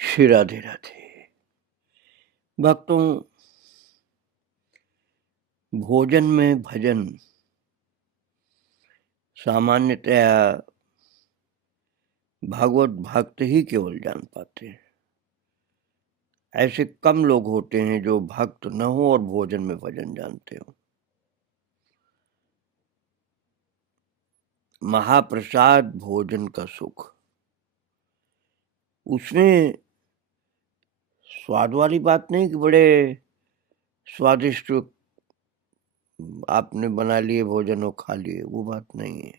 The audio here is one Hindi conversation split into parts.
श्री राधे राधे। भक्तों, भोजन में भजन सामान्यतया भागवत भक्त ही केवल जान पाते हैं। ऐसे कम लोग होते हैं जो भक्त न हो और भोजन में भजन जानते हो। महाप्रसाद भोजन का सुख, उसमें स्वाद वाली बात नहीं कि बड़े स्वादिष्ट आपने बना लिए भोजन और खा लिए, वो बात नहीं है।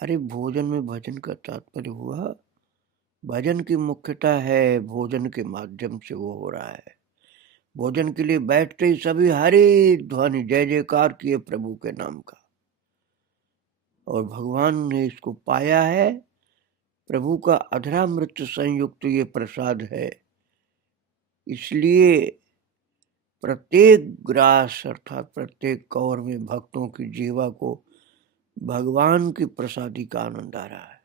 अरे भोजन में भजन का तात्पर्य हुआ, भजन की मुख्यता है भोजन के माध्यम से वो हो रहा है। भोजन के लिए बैठते ही सभी हरि ध्वनि जय जयकार किए प्रभु के नाम का, और भगवान ने इसको पाया है। प्रभु का अधरामृत संयुक्त ये प्रसाद है, इसलिए प्रत्येक ग्रास अर्थात प्रत्येक कौर में भक्तों की जीवा को भगवान की प्रसादी का आनंद आ रहा है।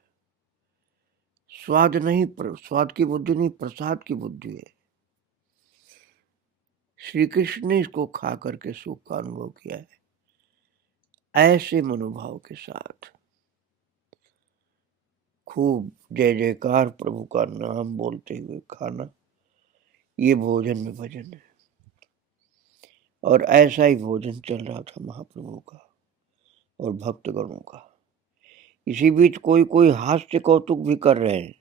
स्वाद नहीं, स्वाद की बुद्धि नहीं, प्रसाद की बुद्धि है। श्री कृष्ण ने इसको खा करके सुख का अनुभव किया है। ऐसे मनोभाव के साथ खूब जय जयकार प्रभु का नाम बोलते हुए खाना, ये भोजन में भजन है। और ऐसा ही भोजन चल रहा था महाप्रभु का और भक्तगणों का। इसी बीच कोई कोई हास्य कौतुक भी कर रहे हैं,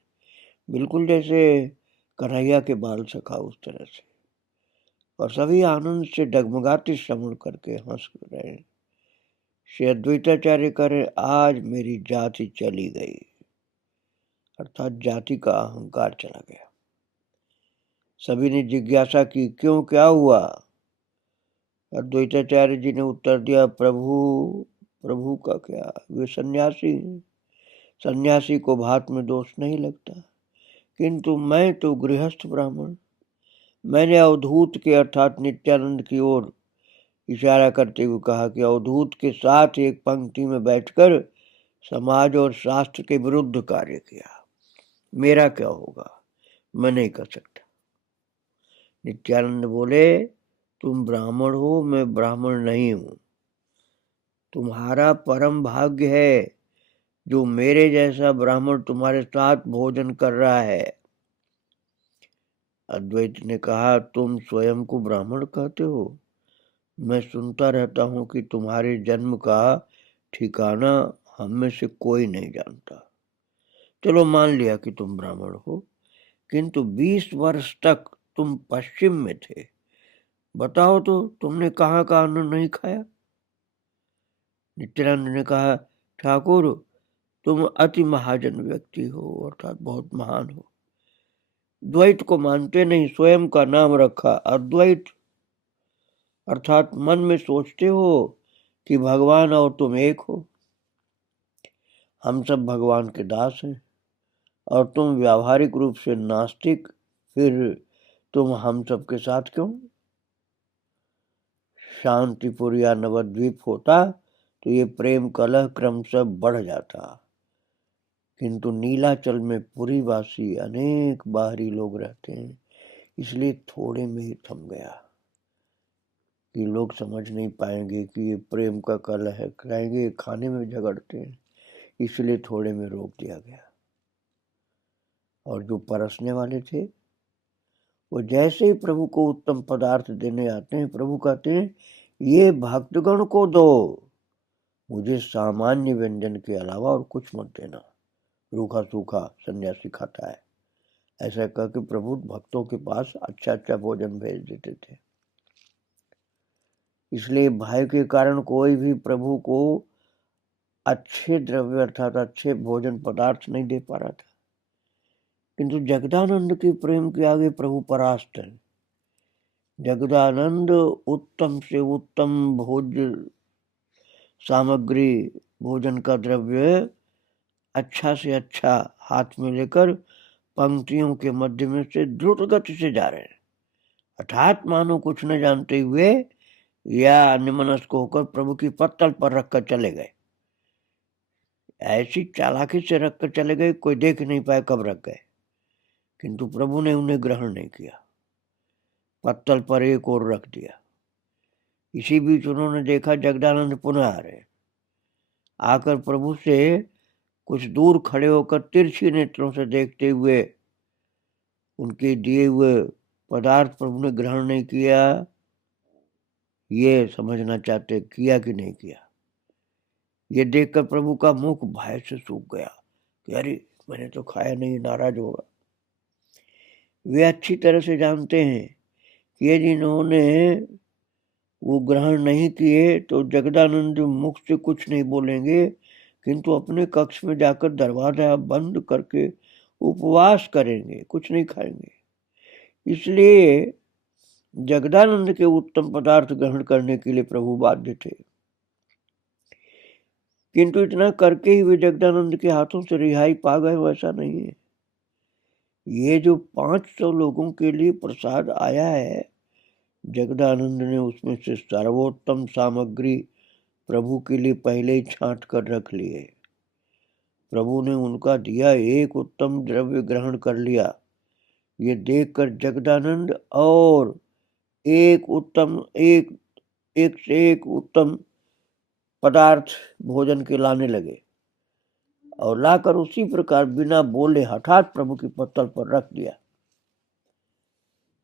बिल्कुल जैसे कन्हैया के बाल सखा उस तरह से, और सभी आनंद से डगमगाते श्रवण करके हंस रहे हैं। श्री अद्वैताचार्य करें, आज मेरी जाति चली गई, अर्थात जाति का अहंकार चला गया। सभी ने जिज्ञासा की, क्यों, क्या हुआ? अद्वैताचार्य जी ने उत्तर दिया, प्रभु का क्या, वे सन्यासी हैं, सन्यासी को भात में दोष नहीं लगता, किंतु मैं तो गृहस्थ ब्राह्मण। मैंने अवधूत के अर्थात नित्यानंद की ओर इशारा करते हुए कहा कि अवधूत के साथ एक पंक्ति में बैठकर समाज और शास्त्र के विरुद्ध कार्य किया, मेरा क्या होगा, मैं नहीं कर सकता। नित्यानंद बोले, तुम ब्राह्मण हो, मैं ब्राह्मण नहीं हूं। तुम्हारा परम भाग्य है जो मेरे जैसा ब्राह्मण तुम्हारे साथ भोजन कर रहा है। अद्वैत ने कहा, तुम स्वयं को ब्राह्मण कहते हो? मैं सुनता रहता हूं कि तुम्हारे जन्म का ठिकाना हम में से कोई नहीं जानता। चलो मान लिया कि तुम ब्राह्मण हो, किंतु 20 वर्ष तक तुम पश्चिम में थे। बताओ तो तुमने कहाँ का अन्न नहीं खाया? नित्यानंद ने कहा, ठाकुर तुम अति महाजन व्यक्ति हो, अर्थात बहुत महान हो। द्वैत को मानते नहीं, स्वयं का नाम रखा अद्वैत, अर्थात मन में सोचते हो कि भगवान और तुम एक हो। हम सब भगवान के दास हैं और तुम व्यावहारिक रूप से नास्तिक, फिर तुम हम सब के साथ क्यों? शांतिपुर या नवद्वीप होता तो ये प्रेम कलह क्रमशः बढ़ जाता, किंतु नीलाचल में पुरीवासी अनेक बाहरी लोग रहते हैं, इसलिए थोड़े में ही थम गया कि लोग समझ नहीं पाएंगे कि ये प्रेम का कलह है, कहेंगे खाने में झगड़ते हैं, इसलिए थोड़े में रोक दिया गया। और जो परसने वाले थे वो जैसे ही प्रभु को उत्तम पदार्थ देने आते हैं, प्रभु कहते हैं, ये भक्तगण को दो, मुझे सामान्य व्यंजन के अलावा और कुछ मत देना। रूखा सूखा सन्यासी खाता है, ऐसा कह के प्रभु भक्तों के पास अच्छा अच्छा भोजन भेज देते थे। इसलिए भय के कारण कोई भी प्रभु को अच्छे द्रव्य अर्थात अच्छे भोजन पदार्थ नहीं दे पा रहा था, किंतु जगदानंद के प्रेम के आगे प्रभु परास्त है। जगदानंद उत्तम से उत्तम भोज्य सामग्री, भोजन का द्रव्य अच्छा से अच्छा हाथ में लेकर पंक्तियों के मध्य में से द्रुत गति से जा रहे हैं, अर्थात मानो कुछ न जानते हुए या अन्यमनस्क होकर प्रभु की पत्तल पर रखकर चले गए। ऐसी चालाकी से रख कर चले गए, कोई देख नहीं पाए कब रख गए, किंतु प्रभु ने उन्हें ग्रहण नहीं किया, पत्तल पर एक और रख दिया। इसी बीच उन्होंने देखा जगदानंद पुनः आ रहे, आकर प्रभु से कुछ दूर खड़े होकर तिरछी नेत्रों से देखते हुए उनके दिए हुए पदार्थ प्रभु ने ग्रहण नहीं किया, ये समझना चाहते किया कि नहीं किया। ये देखकर प्रभु का मुख भय से सूख गया कि अरे मैंने तो खाया नहीं, नाराज होगा। वे अच्छी तरह से जानते हैं कि यदि इन्होंने वो ग्रहण नहीं किए तो जगदानंद मुख से कुछ नहीं बोलेंगे, किंतु अपने कक्ष में जाकर दरवाजा बंद करके उपवास करेंगे, कुछ नहीं खाएंगे। इसलिए जगदानंद के उत्तम पदार्थ ग्रहण करने के लिए प्रभु बाध्य थे, किंतु इतना करके ही वे जगदानंद के हाथों से रिहाई पा गए, वैसा नहीं है। ये जो 500 लोगों के लिए प्रसाद आया है, जगदानंद ने उसमें से सर्वोत्तम सामग्री प्रभु के लिए पहले ही छांट कर रख लिए। प्रभु ने उनका दिया एक उत्तम द्रव्य ग्रहण कर लिया। ये देखकर जगदानंद और एक से एक उत्तम पदार्थ भोजन के लाने लगे और लाकर उसी प्रकार बिना बोले हठात प्रभु की पत्तल पर रख दिया।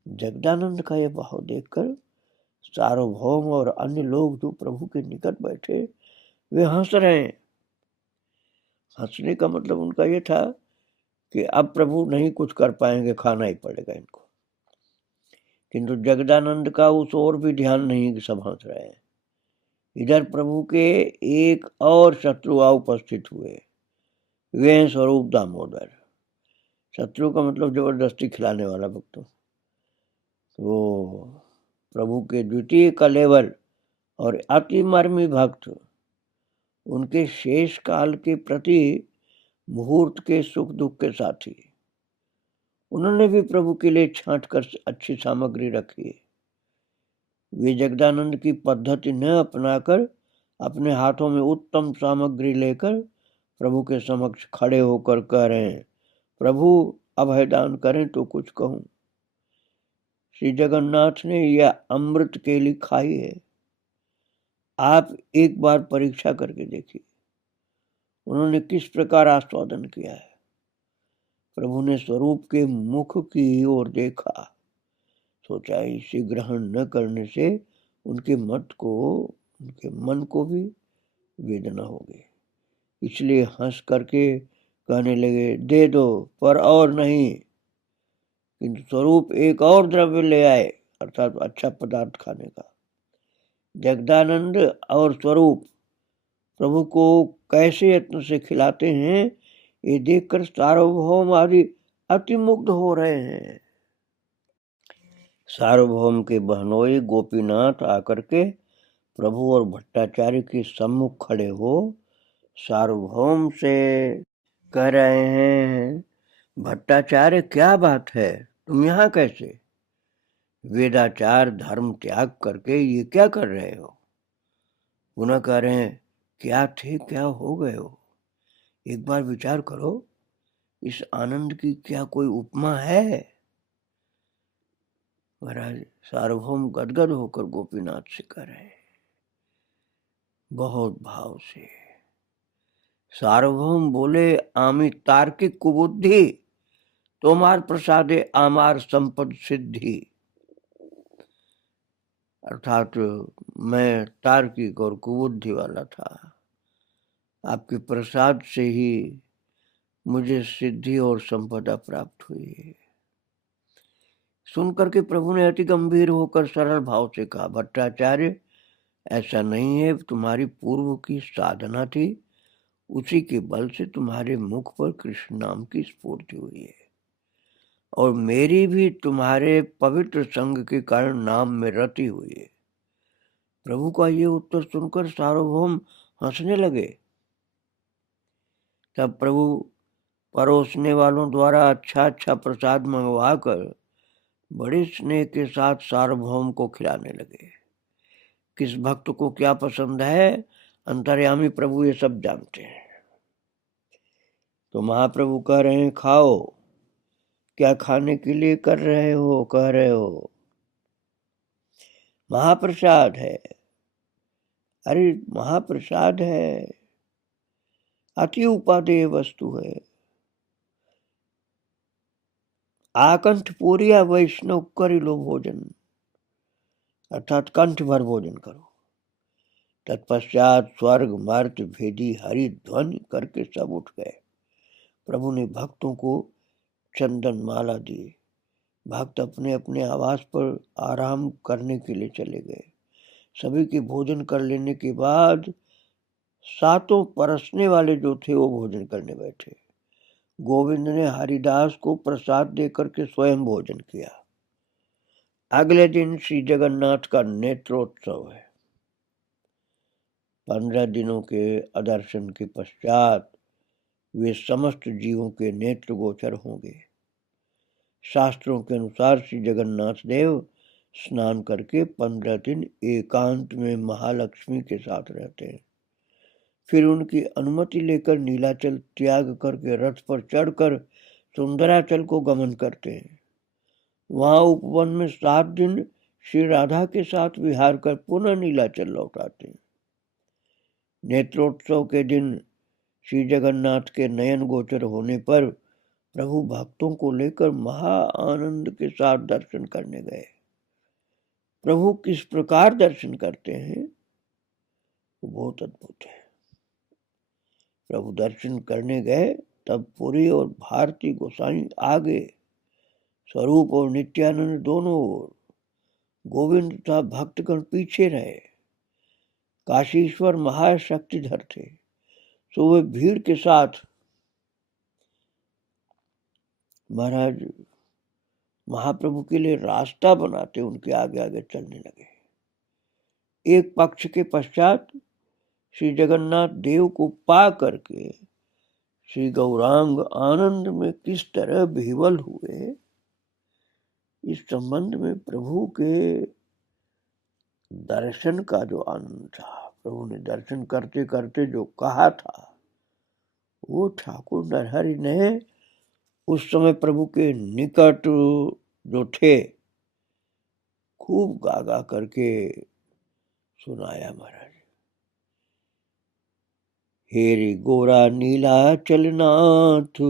जगदानंद का यह भाव देखकर सार्वभौम और अन्य लोग जो प्रभु के निकट बैठे वे हंस रहे हैं। हंसने का मतलब उनका यह था कि अब प्रभु नहीं कुछ कर पाएंगे, खाना ही पड़ेगा इनको। किंतु जगदानंद का उस ओर भी ध्यान नहीं कि सब हंस रहे हैं। इधर प्रभु के एक और शत्रु आ उपस्थित हुए, वे हैं स्वरूप दामोदर। शत्रु का मतलब जबरदस्ती खिलाने वाला भक्त। तो प्रभु के द्वितीय कलेवर और अति मर्मी भक्त, उनके शेष काल के प्रति मुहूर्त के सुख दुख के साथी, उन्होंने भी प्रभु के लिए छांट कर अच्छी सामग्री रखी। वे जगदानंद की पद्धति न अपनाकर अपने हाथों में उत्तम सामग्री लेकर प्रभु के समक्ष खड़े होकर कह रहे हैं, प्रभु अभयदान करें तो कुछ कहूं। श्री जगन्नाथ ने यह अमृत केली खाई है, आप एक बार परीक्षा करके देखिए उन्होंने किस प्रकार आस्वादन किया है। प्रभु ने स्वरूप के मुख की ओर देखा, सोचा इसे ग्रहण न करने से उनके मन को भी वेदना होगी। इसलिए हंस करके कहने लगे, दे दो पर और नहीं। किंतु स्वरूप एक और द्रव्य ले आए, अर्थात अच्छा पदार्थ खाने का। जगदानंद और स्वरूप प्रभु को कैसे यत्न से खिलाते हैं, ये देखकर सार्वभौम आदि अति मुग्ध हो रहे हैं। सार्वभौम के बहनोई गोपीनाथ आकर के प्रभु और भट्टाचार्य के सम्मुख खड़े हो सार्वभौम से कह रहे हैं, भट्टाचार्य क्या बात है, तुम यहाँ कैसे? वेदाचार धर्म त्याग करके ये क्या कर रहे हो? पुनः कह रहे हैं, क्या थे क्या हो गए हो? एक बार विचार करो, इस आनंद की क्या कोई उपमा है? महाराज सार्वभौम गदगद होकर गोपीनाथ से कह रहे हैं, बहुत भाव से। सार्वभौम बोले, आमी तार्किक कुबुद्धि, तोमार प्रसादे आमार संपद सिद्धि। अर्थात मैं तार्किक और कुबुद्धि वाला था, आपके प्रसाद से ही मुझे सिद्धि और संपदा प्राप्त हुई है। सुनकर के प्रभु ने अति गंभीर होकर सरल भाव से कहा, भट्टाचार्य ऐसा नहीं है, तुम्हारी पूर्व की साधना थी, उसी के बल से तुम्हारे मुख पर कृष्ण नाम की स्फूर्ति हुई है, और मेरी भी तुम्हारे पवित्र संग के कारण नाम में रति हुई है। प्रभु का ये उत्तर सुनकर सार्वभौम हंसने लगे। तब प्रभु परोसने वालों द्वारा अच्छा अच्छा प्रसाद मंगवा कर बड़े स्नेह के साथ सार्वभौम को खिलाने लगे। किस भक्त को क्या पसंद है, अंतर्यामी प्रभु ये सब जानते हैं। तो महाप्रभु कह रहे हैं खाओ। क्या खाने के लिए कर रहे हो, कह रहे हो? महाप्रसाद है। अरे महाप्रसाद है, अति उपादेय वस्तु है। आकंठ पूरिया वैष्णव करी लो भोजन, अर्थात कंठ भर भोजन करो। तत्पश्चात स्वर्ग मर्त भेदी हरि ध्वनि करके सब उठ गए। प्रभु ने भक्तों को चंदन माला दी। भक्त अपने अपने आवास पर आराम करने के लिए चले गए। सभी के भोजन कर लेने के बाद सातों परसने वाले जो थे वो भोजन करने बैठे। गोविंद ने हरिदास को प्रसाद देकर के स्वयं भोजन किया। अगले दिन श्री जगन्नाथ का नेत्रोत्सव है। 15 दिनों के अदर्शन के पश्चात वे समस्त जीवों के नेत्र गोचर होंगे। शास्त्रों के अनुसार श्री जगन्नाथ देव स्नान करके 15 दिन एकांत में महालक्ष्मी के साथ रहते हैं। फिर उनकी अनुमति लेकर नीलाचल त्याग करके रथ पर चढ़कर सुंदराचल को गमन करते हैं। वहां उपवन में 7 दिन श्री राधा के साथ विहार कर पुनः नीलाचल लौट आते हैं। नेत्रोत्सव के दिन श्री जगन्नाथ के नयन गोचर होने पर प्रभु भक्तों को लेकर महा आनंद के साथ दर्शन करने गए। प्रभु किस प्रकार दर्शन करते हैं वो बहुत अद्भुत है। प्रभु दर्शन करने गए तब पुरी और भारती गोसाई आगे, स्वरूप और नित्यानंद दोनों ओर, गोविंद तथा भक्तगण पीछे रहे। काशीश्वर महाशक्तिधर थे, तो वे भीड़ के साथ महाराज महाप्रभु के लिए रास्ता बनाते उनके आगे आगे चलने लगे। एक पक्ष के पश्चात श्री जगन्नाथ देव को पा करके श्री गौरांग आनंद में किस तरह विह्वल हुए, इस संबंध में प्रभु के दर्शन का जो आनंद था, प्रभु ने दर्शन करते करते जो कहा था, वो ठाकुर नरहरि ने उस समय प्रभु के निकट जो थे खूब गा गा करके सुनाया। महाराज, हेरी गोरा नीलाचल नाथ,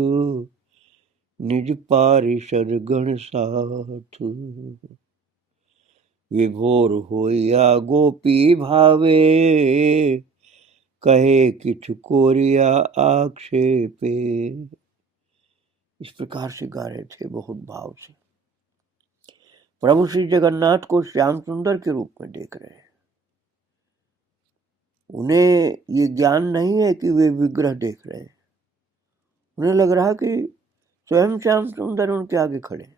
निज पारिषद गण साथ, विभोर होया गोपी भावे, कहे किछ कोरिया आक्षेपे। इस प्रकार से गा रहे थे बहुत भाव से। प्रभु श्री जगन्नाथ को श्याम सुंदर के रूप में देख रहे हैं। उन्हें ये ज्ञान नहीं है कि वे विग्रह देख रहे हैं। उन्हें लग रहा कि स्वयं श्याम सुंदर उनके आगे खड़े।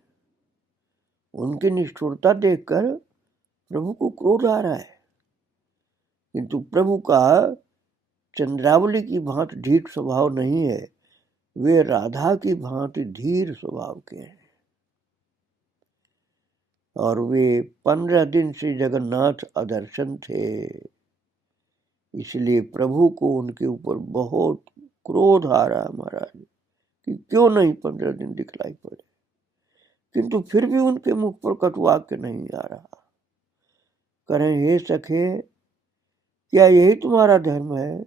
उनकी निष्ठुरता देखकर प्रभु को क्रोध आ रहा है, किंतु प्रभु का चंद्रावली की भांति ढीठ स्वभाव नहीं है, वे राधा की भांति धीर स्वभाव के हैं। और वे 15 दिन से जगन्नाथ अदर्शन थे, इसलिए प्रभु को उनके ऊपर बहुत क्रोध आ रहा है महाराज कि क्यों नहीं 15 दिन दिखलाई पड़े। किंतु फिर भी उनके मुख पर कटुवाक्य नहीं आ रहा। करें हे सखे, क्या यही तुम्हारा धर्म है?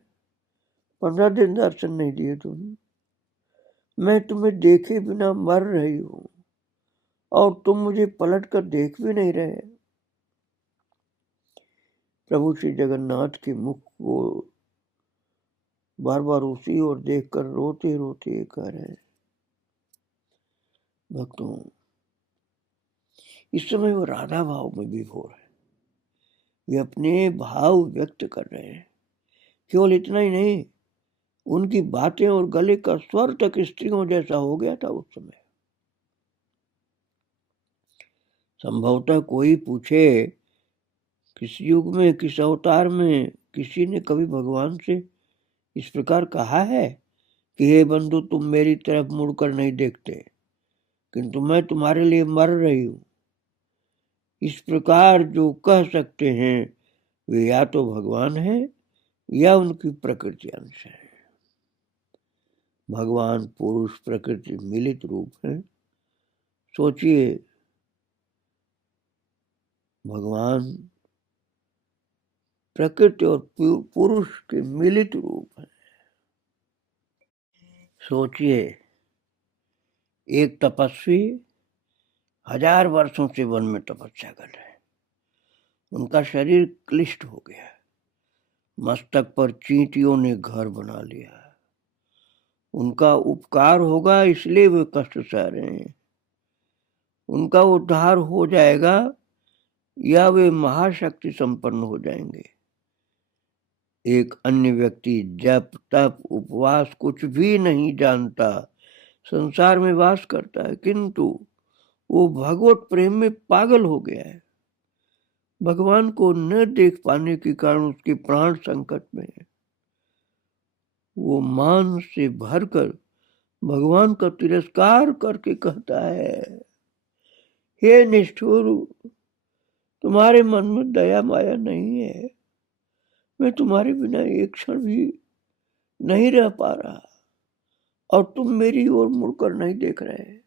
15 दिन दर्शन नहीं दिए तुम। मैं तुम्हें देखे बिना मर रही हूं और तुम मुझे पलट कर देख भी नहीं रहे। प्रभु श्री जगन्नाथ के मुख को बार बार उसी ओर देखकर रोते रोते कह रहे हैं। भक्तों, इस समय वो राधा भाव में विभोर है। वे अपने भाव व्यक्त कर रहे हैं। केवल इतना ही नहीं, उनकी बातें और गले का स्वर तक स्त्रियों जैसा हो गया था उस समय। संभवतः कोई पूछे, किस युग में, किस अवतार में किसी ने कभी भगवान से इस प्रकार कहा है कि हे बंधु, तुम मेरी तरफ मुड़कर नहीं देखते, किंतु मैं तुम्हारे लिए मर रही हूं। इस प्रकार जो कह सकते हैं वे या तो भगवान हैं या उनकी प्रकृति अंश है। भगवान पुरुष प्रकृति मिलित रूप है। सोचिए, भगवान प्रकृति और पुरुष के मिलित रूप है। सोचिए, एक तपस्वी 1000 वर्षों से वन में तपस्या कर रहे हैं। उनका शरीर क्लिष्ट हो गया, मस्तक पर चींटियों ने घर बना लिया। उनका उपकार होगा इसलिए वे कष्ट सह रहे हैं। उनका उद्धार हो जाएगा या वे महाशक्ति संपन्न हो जाएंगे। एक अन्य व्यक्ति जप तप उपवास कुछ भी नहीं जानता, संसार में वास करता है, किंतु वो भगवत प्रेम में पागल हो गया है। भगवान को न देख पाने के कारण उसके प्राण संकट में है। वो मान से भरकर भगवान का तिरस्कार करके कहता है, हे निष्ठुर, तुम्हारे मन में दया माया नहीं है। मैं तुम्हारे बिना एक क्षण भी नहीं रह पा रहा और तुम मेरी ओर मुड़कर नहीं देख रहे।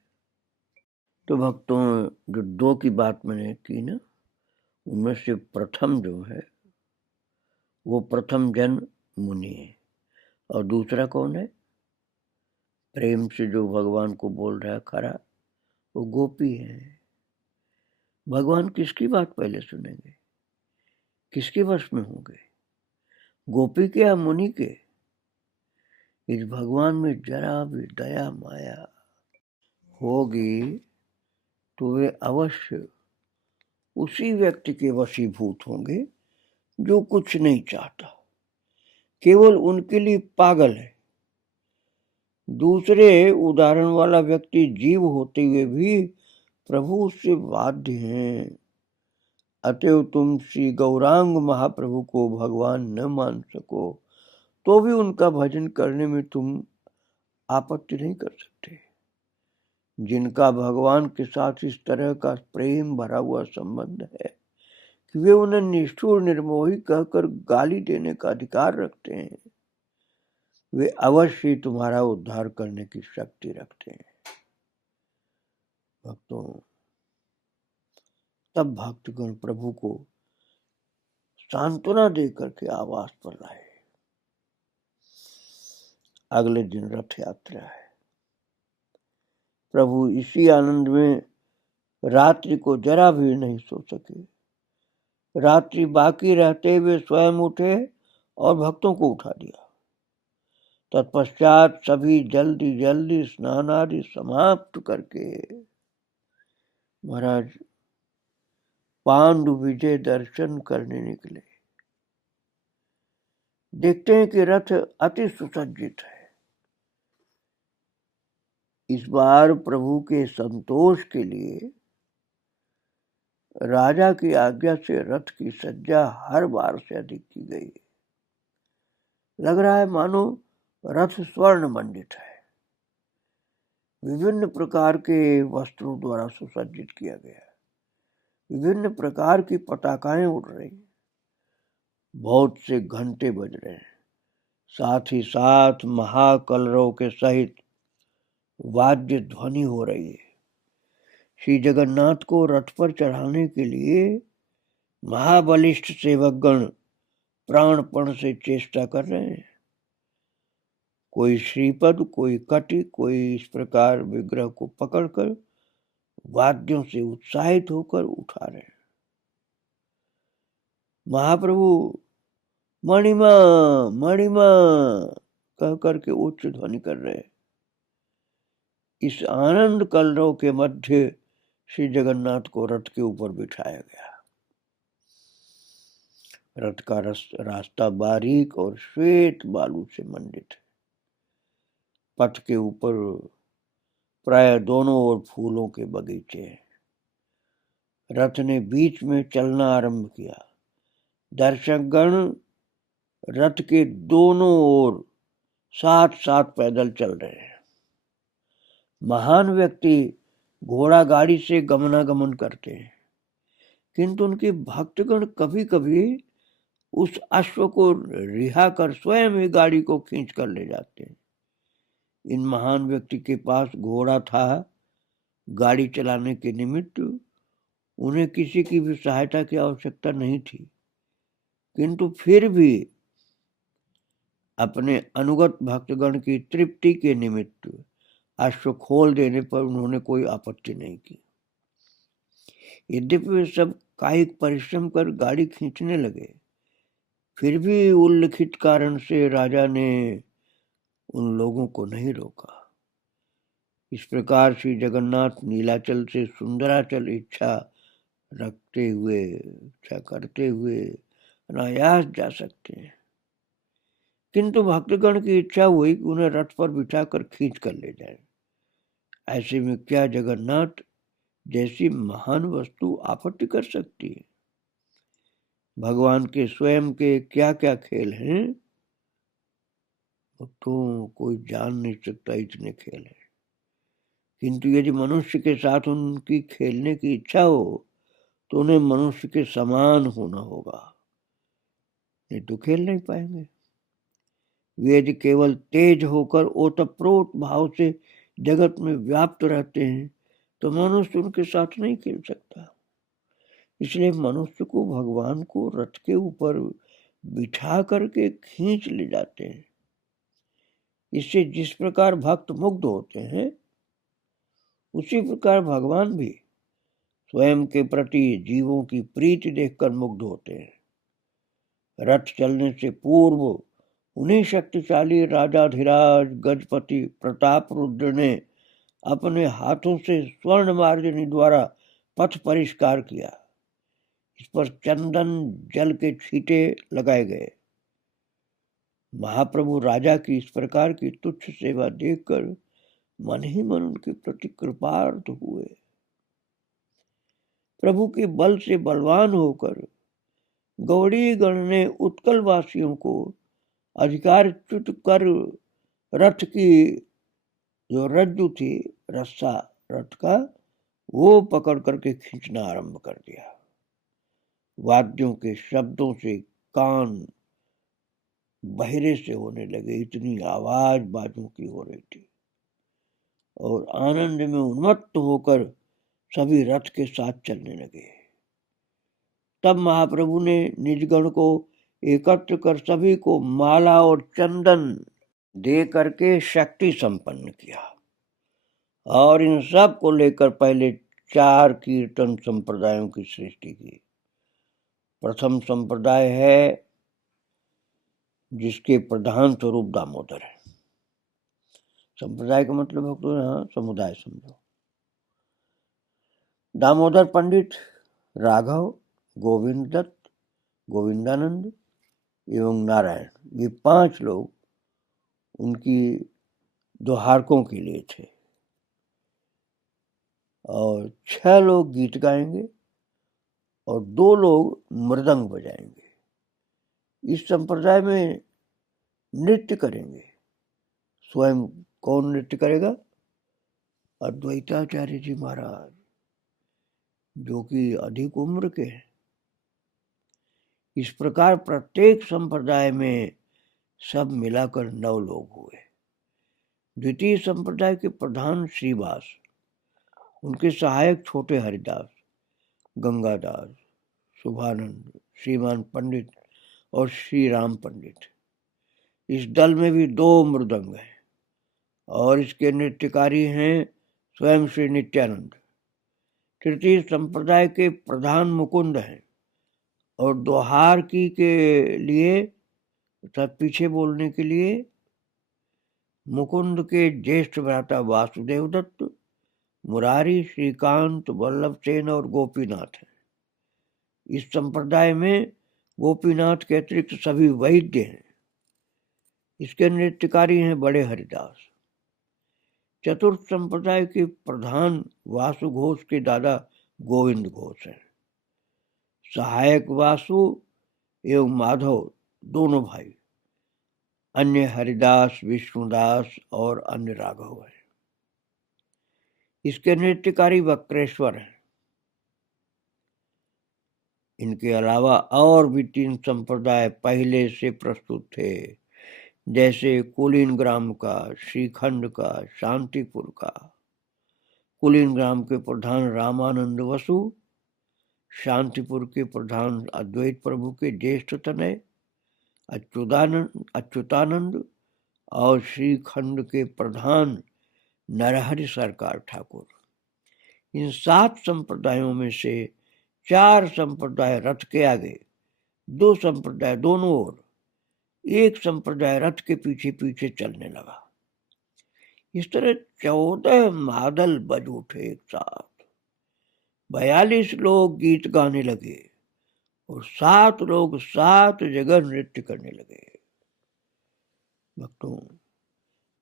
तो भक्तों, जो दो की बात मैंने की ना, उनमें से प्रथम जो है वो प्रथम जन मुनि है, और दूसरा कौन है? प्रेम से जो भगवान को बोल रहा है खरा, वो गोपी है। भगवान किसकी बात पहले सुनेंगे? किसके वश में होंगे? गोपी के या मुनि के? इस भगवान में जरा भी दया माया होगी तो वे अवश्य उसी व्यक्ति के वशीभूत होंगे जो कुछ नहीं चाहता, केवल उनके लिए पागल है। दूसरे उदाहरण वाला व्यक्ति जीव होते हुए भी प्रभु उससे बाध्य हैं। अतएव तुम श्री गौरांग महाप्रभु को भगवान न मान सको तो भी उनका भजन करने में तुम आपत्ति नहीं कर सकते। जिनका भगवान के साथ इस तरह का प्रेम भरा हुआ संबंध है कि वे उन्हें निष्ठुर निर्मोही कहकर गाली देने का अधिकार रखते हैं, वे अवश्य तुम्हारा उद्धार करने की शक्ति रखते हैं। भक्तों, तब भक्तगण प्रभु को सांत्वना देकर के आवास पर लाए। अगले दिन रथ यात्रा है। प्रभु इसी आनंद में रात्रि को जरा भी नहीं सो सके। रात्रि बाकी रहते हुए स्वयं उठे और भक्तों को उठा दिया। तत्पश्चात सभी जल्दी जल्दी स्नान आदि समाप्त करके महाराज पांडु विजय दर्शन करने निकले। देखते हैं कि रथ अति सुसज्जित है। इस बार प्रभु के संतोष के लिए राजा की आज्ञा से रथ की सज्जा हर बार से अधिक की गई। लग रहा है मानो रथ स्वर्ण मंडित है। विभिन्न प्रकार के वस्त्रों द्वारा सुसज्जित किया गया। विभिन्न प्रकार की पताकाएं उड़ रही, बहुत से घंटे बज रहे हैं, साथ ही साथ महाकलरव के सहित वाद्य ध्वनि हो रही है। श्री जगन्नाथ को रथ पर चढ़ाने के लिए महाबलिष्ठ सेवकगण प्राणपण से चेष्टा कर रहे हैं। कोई श्रीपद, कोई कटी, कोई इस प्रकार विग्रह को पकड़कर वाद्यों से उत्साहित होकर उठा रहे हैं। महाप्रभु मणिमा मणिमा कह करके उच्च ध्वनि कर रहे हैं। इस आनंद कलरव के मध्य श्री जगन्नाथ को रथ के ऊपर बिठाया गया। रथ का रास्ता बारीक और श्वेत बालू से मंडित है। पथ के ऊपर प्राय दोनों ओर फूलों के बगीचे हैं। रथ ने बीच में चलना आरंभ किया। दर्शकगण रथ के दोनों ओर साथ साथ पैदल चल रहे हैं। महान व्यक्ति घोड़ा गाड़ी से गमनागमन करते हैं, किंतु उनके भक्तगण कभी कभी उस अश्व को रिहा कर स्वयं ही गाड़ी को खींच कर ले जाते हैं। इन महान व्यक्ति के पास घोड़ा था गाड़ी चलाने के निमित्त, उन्हें किसी की भी सहायता की आवश्यकता नहीं थी, किंतु फिर भी अपने अनुगत भक्तगण की तृप्ति के निमित्त अश्व खोल देने पर उन्होंने कोई आपत्ति नहीं की। यद्यपि वे सब कायिक परिश्रम कर गाड़ी खींचने लगे, फिर भी उल्लिखित कारण से राजा ने उन लोगों को नहीं रोका। इस प्रकार श्री जगन्नाथ नीलाचल से सुंदराचल इच्छा करते हुए अनायास जा सकते हैं, किंतु भक्तगण की इच्छा हुई कि उन्हें रथ पर बिठाकर खींच कर ले जाए। ऐसे में क्या जगन्नाथ जैसी महान वस्तु आपत्ति कर सकती है? भगवान के स्वयं के क्या क्या खेल हैं, तो कोई जान नहीं सकता, इतने खेल हैं। किंतु यदि मनुष्य के साथ उनकी खेलने की इच्छा हो तो उन्हें मनुष्य के समान होना होगा, नहीं तो खेल नहीं पाएंगे। वे यदि केवल तेज होकर ओतप्रोत भाव से जगत में व्याप्त रहते हैं तो मनुष्य उनके साथ नहीं खेल सकता। इसलिए मनुष्य को भगवान को रथ के ऊपर बिठा करके खींच ले जाते हैं। इससे जिस प्रकार भक्त मुग्ध होते हैं, उसी प्रकार भगवान भी स्वयं के प्रति जीवों की प्रीति देखकर मुग्ध होते हैं। रथ चलने से पूर्व उन्हीं शक्तिशाली राजाधिराज गजपति प्रताप रुद्र ने अपने हाथों से स्वर्ण मार्जनी द्वारा पथ परिष्कार किया। इस पर चंदन जल के छींटे लगाए गए। महाप्रभु राजा की इस प्रकार की तुच्छ सेवा देखकर मन ही मन उनके प्रति कृपार्थ हुए। प्रभु के बल से बलवान होकर गौड़ी गण ने उत्कल वासियों को अधिकारच्युत कर रथ की जो रज्जु थी, रस्सा रथ का, वो पकड़ करके खींचना आरंभ कर दिया। वाद्यों के शब्दों से कान बहिरे से होने लगे, इतनी आवाज बाजों की हो रही थी, और आनंद में उन्मत्त होकर सभी रथ के साथ चलने लगे। तब महाप्रभु ने निजगण को एकत्र कर सभी को माला और चंदन दे करके शक्ति संपन्न किया, और इन सब को लेकर पहले 4 कीर्तन संप्रदायों की सृष्टि की। प्रथम संप्रदाय है जिसके प्रधान स्वरूप दामोदर है। संप्रदाय का मतलब है तो यहाँ समुदाय समझो। दामोदर पंडित, राघव, गोविंद दत्त, गोविंदानंद एवं नारायण, ये 5 लोग उनकी दोहारकों के लिए थे, और 6 लोग गीत गाएंगे और 2 लोग मृदंग बजाएंगे। इस संप्रदाय में नृत्य करेंगे। स्वयं कौन नृत्य करेगा? अद्वैताचार्य जी महाराज, जो कि अधिक उम्र के हैं। इस प्रकार प्रत्येक संप्रदाय में सब मिलाकर 9 लोग हुए। द्वितीय संप्रदाय के प्रधान श्रीवास, उनके सहायक छोटे हरिदास, गंगादास, शुभानंद, श्रीमान पंडित और श्री राम पंडित। इस दल में भी 2 मृदंग हैं, और इसके नृत्यकारी हैं स्वयं श्री नित्यानंद। तृतीय संप्रदाय के प्रधान मुकुंद हैं, और दोहार की के लिए तथा पीछे बोलने के लिए मुकुंद के ज्येष्ठ भ्राता वासुदेव दत्त, मुरारी, श्रीकांत, वल्लभ सेन और गोपीनाथ हैं। इस संप्रदाय में गोपीनाथ के अतिरिक्त सभी वैद्य हैं। इसके नृत्यकारी हैं बड़े हरिदास। चतुर्थ संप्रदाय के प्रधान वासु घोष के दादा गोविंद घोष हैं। सहायक वासु एवं माधव दोनों भाई, अन्य हरिदास, विष्णुदास और अन्य राघव हैं। इसके नृत्यकारी वक्रेश्वर हैं। इनके अलावा और भी 3 संप्रदाय पहले से प्रस्तुत थे, जैसे कुलीनग्राम का, श्रीखंड का, शांतिपुर का। कुलीनग्राम के प्रधान रामानंद वसु, शांतिपुर के प्रधान अद्वैत प्रभु के ज्येष्ठ तनय अच्युतानंद और श्रीखंड के प्रधान नरहरि सरकार ठाकुर। इन 7 संप्रदायों में से 4 संप्रदाय रथ के आगे, 2 संप्रदाय दोनों ओर, 1 संप्रदाय रथ के पीछे पीछे चलने लगा। इस तरह 14 मादल बज उठे एक साथ। 42 लोग गीत गाने लगे और 7 लोग 7 जगह नृत्य करने लगे। भक्तों,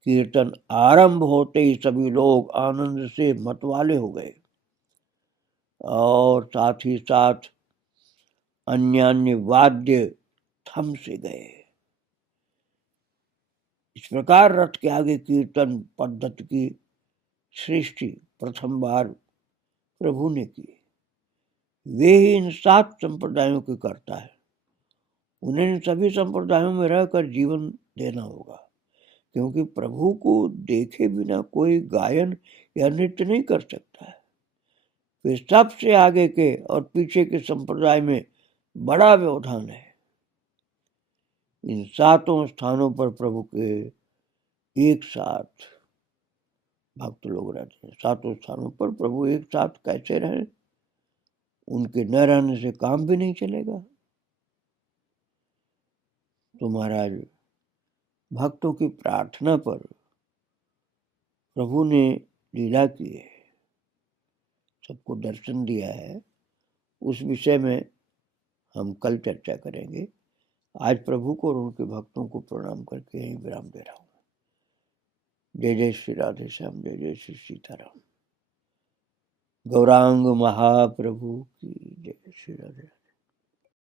कीर्तन आरंभ होते ही सभी लोग आनंद से मतवाले हो गए और साथ ही साथ अन्य वाद्य थम से गए। इस प्रकार रथ के आगे कीर्तन पद्धति की सृष्टि प्रथम बार प्रभु ने की। वे ही इन 7 संप्रदायों के कर्ता है। उन्हें इन सभी संप्रदायों में रहकर जीवन देना होगा, क्योंकि प्रभु को देखे बिना कोई गायन या नृत्य नहीं कर सकता है। वे सबसे आगे के और पीछे के संप्रदाय में बड़ा व्यवधान है। इन 7 स्थानों पर प्रभु के एक साथ भक्त लोग रहते हैं। 7 स्थानों पर प्रभु एक साथ कैसे रहे? उनके न रहने से काम भी नहीं चलेगा। तो महाराज, भक्तों की प्रार्थना पर प्रभु ने लीला की है, सबको दर्शन दिया है। उस विषय में हम कल चर्चा करेंगे। आज प्रभु को और उनके भक्तों को प्रणाम करके यही विराम दे रहा हूँ। जय जय श्री राधे श्याम, जय जय श्री सीताराम। गौरांग महाप्रभु की जय। श्री राधे।